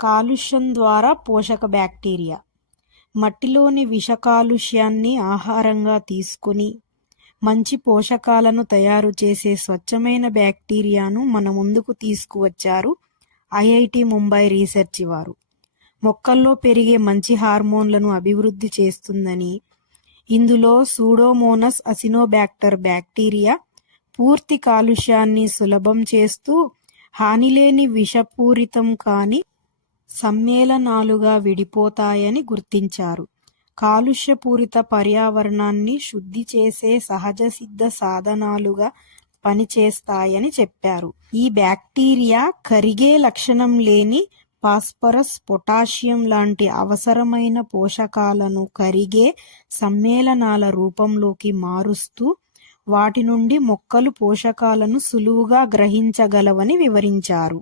కాలుష్యం ద్వారా పోషక బ్యాక్టీరియా. మట్టిలోని విష కాలుష్యాన్ని ఆహారంగా తీసుకుని మంచి పోషకాలను తయారు చేసే స్వచ్ఛమైన బ్యాక్టీరియాను మన ముందుకు తీసుకువచ్చారు ఐఐటి ముంబై రీసెర్చ్ వారు. మొక్కల్లో పెరిగే మంచి హార్మోన్లను అభివృద్ధి చేస్తుందని ఇందులో సూడోమోనస్ అసినోబ్యాక్టర్ బ్యాక్టీరియా పూర్తి కాలుష్యాన్ని సులభం చేస్తూ హానిలేని విషపూరితం కాని సమ్మేళనాలుగా విడిపోతాయని గుర్తించారు. కాలుష్యపూరిత పర్యావరణాన్ని శుద్ధి చేసే సహజ సిద్ధ సాధనాలుగా పనిచేస్తాయని చెప్పారు. ఈ బ్యాక్టీరియా కరిగే లక్షణం లేని ఫాస్ఫరస్ పొటాషియం లాంటి అవసరమైన పోషకాలను కరిగే సమ్మేళనాల రూపంలోకి మారుస్తూ వాటి నుండి మొక్కలు పోషకాలను సులువుగా గ్రహించగలవని వివరించారు.